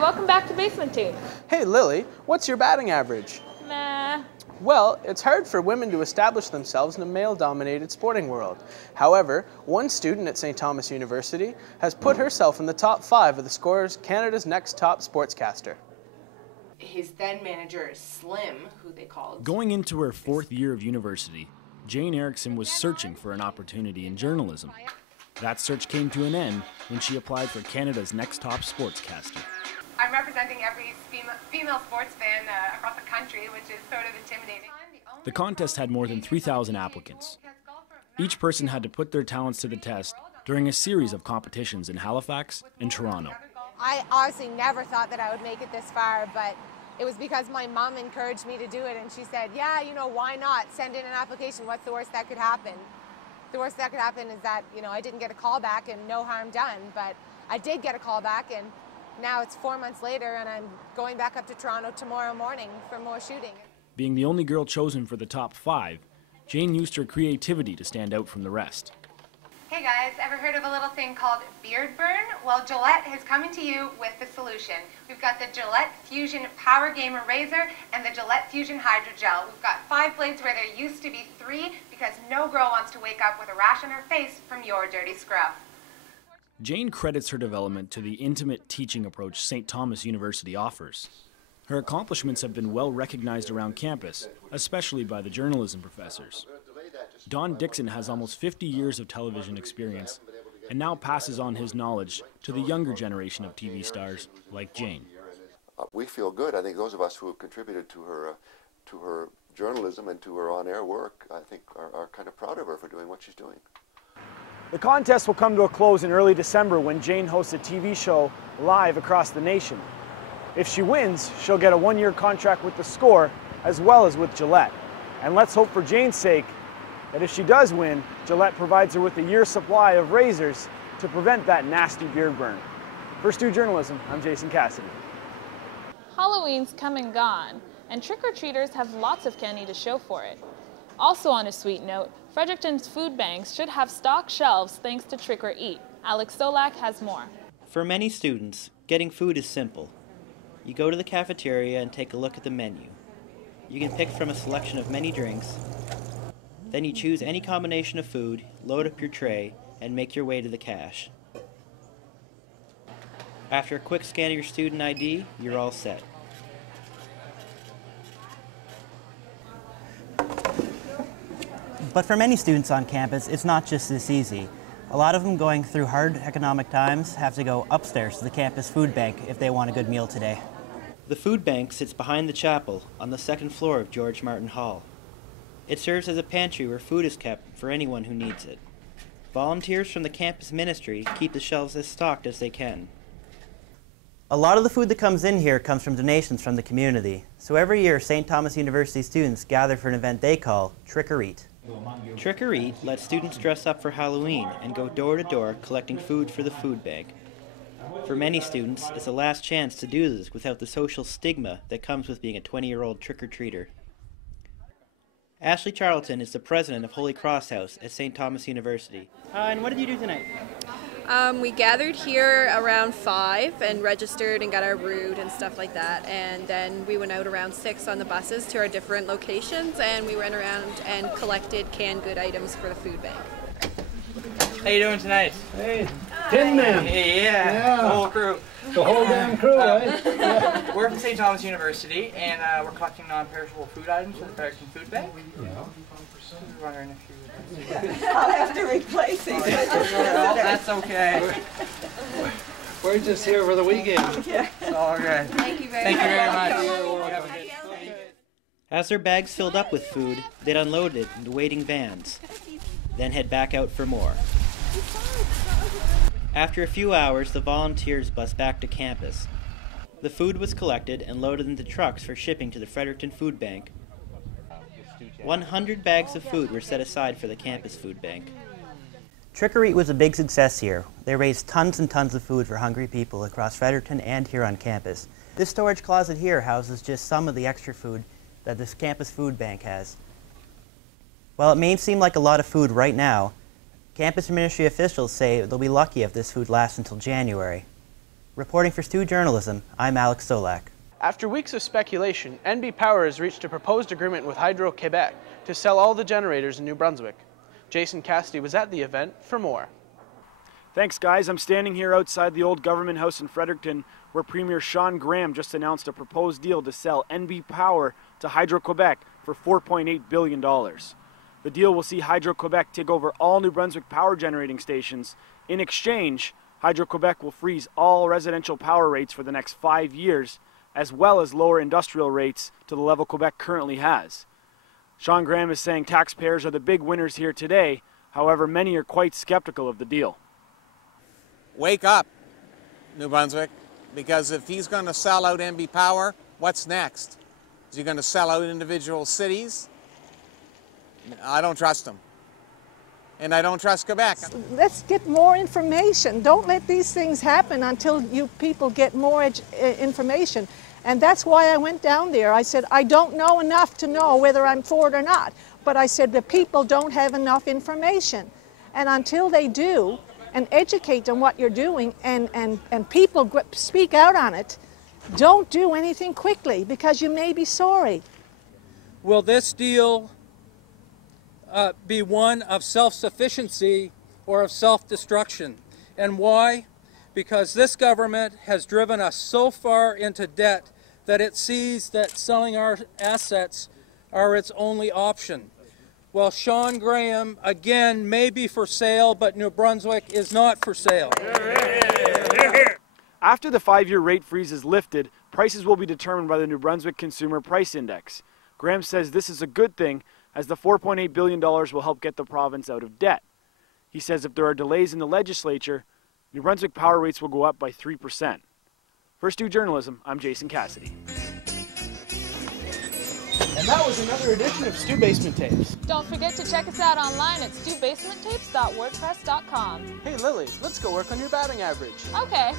welcome back to Basement Tube. Hey Lily, what's your batting average? Nah. Well, it's hard for women to establish themselves in a male-dominated sporting world. However, one student at St. Thomas University has put herself in the top 5 of the Scorer's Canada's Next Top Sportscaster. His then manager, Slim, who they called. Going into her 4th year of university, Jane Erickson was searching for an opportunity in journalism. That search came to an end when she applied for Canada's Next Top Sportscaster. I'm representing every female sports fan across the country, which is sort of intimidating. The contest had more than 3,000 applicants. Each person had to put their talents to the test during a series of competitions in Halifax and Toronto. I honestly never thought that I would make it this far, but it was because my mom encouraged me to do it, and she said, yeah, you know, why not? Send in an application. What's the worst that could happen? The worst that could happen is that, you know, I didn't get a call back and no harm done, but I did get a call back, and now it's 4 months later and I'm going back up to Toronto tomorrow morning for more shooting. Being the only girl chosen for the top 5, Jane used her creativity to stand out from the rest. Hey guys, ever heard of a little thing called beard burn? Well, Gillette is coming to you with the solution. We've got the Gillette Fusion Power Gamer Razor and the Gillette Fusion Hydrogel. We've got 5 blades where there used to be 3 because no girl wants to wake up with a rash on her face from your dirty scruff. Jane credits her development to the intimate teaching approach St. Thomas University offers. Her accomplishments have been well recognized around campus, especially by the journalism professors. Don Dixon has almost 50 years of television experience and now passes on his knowledge to the younger generation of TV stars like Jane. We feel good. I think those of us who have contributed to her journalism and to her on-air work, I think are kind of proud of her for doing what she's doing. The contest will come to a close in early December when Jane hosts a TV show live across the nation. If she wins, she'll get a 1-year contract with The Score as well as with Gillette. And let's hope for Jane's sake that if she does win, Gillette provides her with a year's supply of razors to prevent that nasty beard burn. For Stu Journalism, I'm Jason Cassidy. Halloween's come and gone, and trick-or-treaters have lots of candy to show for it. Also on a sweet note, Fredericton's food banks should have stocked shelves thanks to Trick or Eat. Alex Solak has more. For many students, getting food is simple. You go to the cafeteria and take a look at the menu. You can pick from a selection of many drinks. Then you choose any combination of food, load up your tray, and make your way to the cash. After a quick scan of your student ID, you're all set. But for many students on campus, it's not just this easy. A lot of them going through hard economic times have to go upstairs to the campus food bank if they want a good meal today. The food bank sits behind the chapel on the 2nd floor of George Martin Hall. It serves as a pantry where food is kept for anyone who needs it. Volunteers from the campus ministry keep the shelves as stocked as they can. A lot of the food that comes in here comes from donations from the community. So every year, St. Thomas University students gather for an event they call Trick or Eat. Trick or Eat lets students dress up for Halloween and go door to door collecting food for the food bank. For many students, it's a last chance to do this without the social stigma that comes with being a 20-year-old trick-or-treater. Ashley Charlton is the president of Holy Cross House at St. Thomas University. And what did you do tonight? We gathered here around 5 and registered and got our route and stuff like that, and then we went out around 6 on the buses to our different locations, and we went around and collected canned good items for the food bank. How you doing tonight? Hey, Tin Man. Yeah, the whole crew. The whole damn crew, right? Yeah. We're from St. Thomas University, and we're collecting non-perishable food items for the Fredericton Food Bank. Yeah. Just wondering if you would... I'll have to replace it. Oh, that's okay. We're just here for the weekend. Yeah. It's all good. Thank you very much. As their bags filled up with food, they'd unload it into waiting vans, then head back out for more. After a few hours, the volunteers bussed back to campus. The food was collected and loaded into trucks for shipping to the Fredericton Food Bank. 100 bags of food were set aside for the campus food bank. Trick or Eat was a big success here. They raised tons and tons of food for hungry people across Fredericton and here on campus. This storage closet here houses just some of the extra food that this campus food bank has. While it may seem like a lot of food right now, campus ministry officials say they'll be lucky if this food lasts until January. Reporting for Stu Journalism, I'm Alex Solak. After weeks of speculation, NB Power has reached a proposed agreement with Hydro-Quebec to sell all the generators in New Brunswick. Jason Cassidy was at the event for more. Thanks, guys. I'm standing here outside the old government house in Fredericton, where Premier Sean Graham just announced a proposed deal to sell NB Power to Hydro-Quebec for $4.8 billion. The deal will see Hydro-Quebec take over all New Brunswick power generating stations. In exchange, Hydro-Quebec will freeze all residential power rates for the next 5 years, as well as lower industrial rates to the level Quebec currently has. Sean Graham is saying taxpayers are the big winners here today. However, many are quite skeptical of the deal. Wake up, New Brunswick, because if he's going to sell out NB Power, what's next? Is he going to sell out individual cities? I don't trust him. And I don't trust Quebec. Let's get more information. Don't let these things happen until you people get more information. And that's why I went down there. I said, I don't know enough to know whether I'm for it or not. But I said, the people don't have enough information. And until they do, and educate on what you're doing, and people speak out on it, don't do anything quickly, because you may be sorry. Will this deal be one of self-sufficiency or of self-destruction? And why? Because this government has driven us so far into debt that it sees that selling our assets are its only option. Well, Sean Graham, again, may be for sale, but New Brunswick is not for sale. After the 5-year rate freeze is lifted, prices will be determined by the New Brunswick Consumer Price Index. Graham says this is a good thing, as the $4.8 billion will help get the province out of debt. He says if there are delays in the legislature, New Brunswick power rates will go up by 3%. For Stu Journalism, I'm Jason Cassidy. And that was another edition of Stu Basement Tapes. Don't forget to check us out online at stubasementtapes.wordpress.com. Hey Lily, let's go work on your batting average. Okay.